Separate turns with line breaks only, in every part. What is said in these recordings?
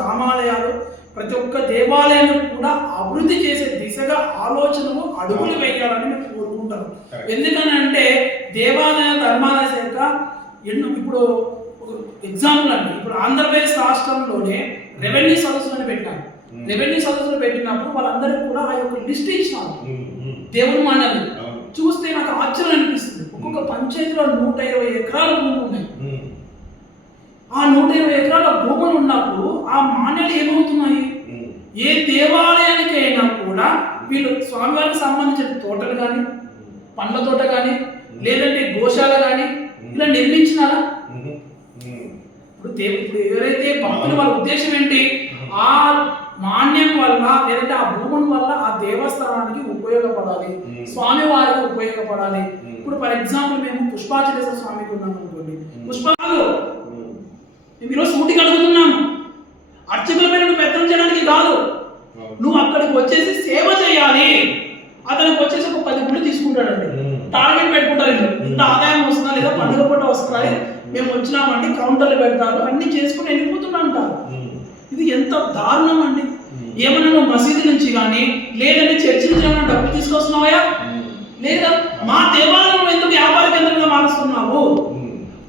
రామాలయాలు ప్రతి ఒక్క దేవాలయాన్ని కూడా అభివృద్ధి చేసే దిశగా ఆలోచనలు అడుగులు వేయాలని మేము కోరుకుంటాం. ఎందుకనంటే దేవాలయ ధర్మాలయ శాఖ ఎన్నో ఇప్పుడు ఎగ్జాంపుల్ అండి. ఇప్పుడు ఆంధ్రప్రదేశ్ రాష్ట్రంలోనే రెవెన్యూ సదస్సులను పెట్టాను
Hmm.
రెవెన్యూ సదస్సులు పెట్టినప్పుడు వాళ్ళందరికీ కూడా ఆ యొక్క లిస్ట్ ఇచ్చినారు
ఉమ్, ఉమ్.
దేవుని
అవును.
చూస్తే నాకు ఆశ్చర్యం అనిపిస్తుంది. ఒక్కొక్క పంచాయతీలో నూట ఇరవై ఎకరాల భూములు ఉన్నాయి. ఆ నూట ఇరవై ఎకరాల భూములు ఆ మాన్యాలు ఏమవుతున్నాయి. ఏ దేవాలయానికైనా కూడా వీళ్ళు స్వామివారికి సంబంధించిన తోటలు కానీ పండ్ల తోట కానీ లేదంటే గోశాల కానీ ఇలా నిర్మించినారా. ఇప్పుడు ఎవరైతే భక్తులు వాళ్ళ ఉద్దేశం ఏంటి ఆ మాన్యం వల్ల లేదంటే ఆ భూముల వల్ల ఆ దేవస్థానానికి ఉపయోగపడాలి. స్వామి వారికి ఉపయోగపడాలి. ఇప్పుడు ఫర్ ఎగ్జాంపుల్ మేము పుష్పాచలేశ్వర స్వామికి ఉన్నాం అనుకోండి. పుష్పాలు. మేము ఈరోజు సూటికి అడుగుతున్నాము అక్కడికి వచ్చేసి సేవ చేయాలి. అతనికి వచ్చేసి ఒక పది గుళ్ళు తీసుకుంటాడండి. టార్గెట్ పెట్టుకుంటారు. ఇంత ఆదాయం వస్తుందా లేదా? పండుగ పూట వస్తున్నాయి మేము. వచ్చినామండి కౌంటర్లు పెడతారు అన్ని చేసుకుని వెళ్ళిపోతున్నా అంటారు. ఇది ఎంత దారుణం అండి ఏమన్నా నువ్వు మసీదు నుంచి కానీ లేదంటే చర్చి నుంచి ఏమైనా డబ్బులు తీసుకొస్తున్నావా. లేదా మా దేవాలయం ఎందుకు వ్యాపార కేంద్రంగా మారుస్తున్నావు.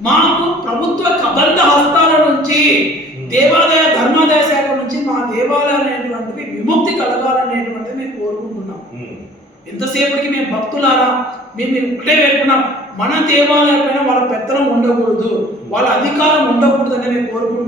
మాకు ప్రభుత్వ కబంధ హస్తాల నుంచి దేవాదాయ ధర్మాదాయ శాఖ నుంచి మా దేవాలయాలు కోరుకుంటున్నాం. ఎంతసేపటికి మేము భక్తులారా మేము మేము ఒకటే వేడుకున్నాం మన దేవాలయం పైన వాళ్ళ పెత్తనం ఉండకూడదు వాళ్ళ అధికారం ఉండకూడదు అని మేము కోరుకుంటున్నాం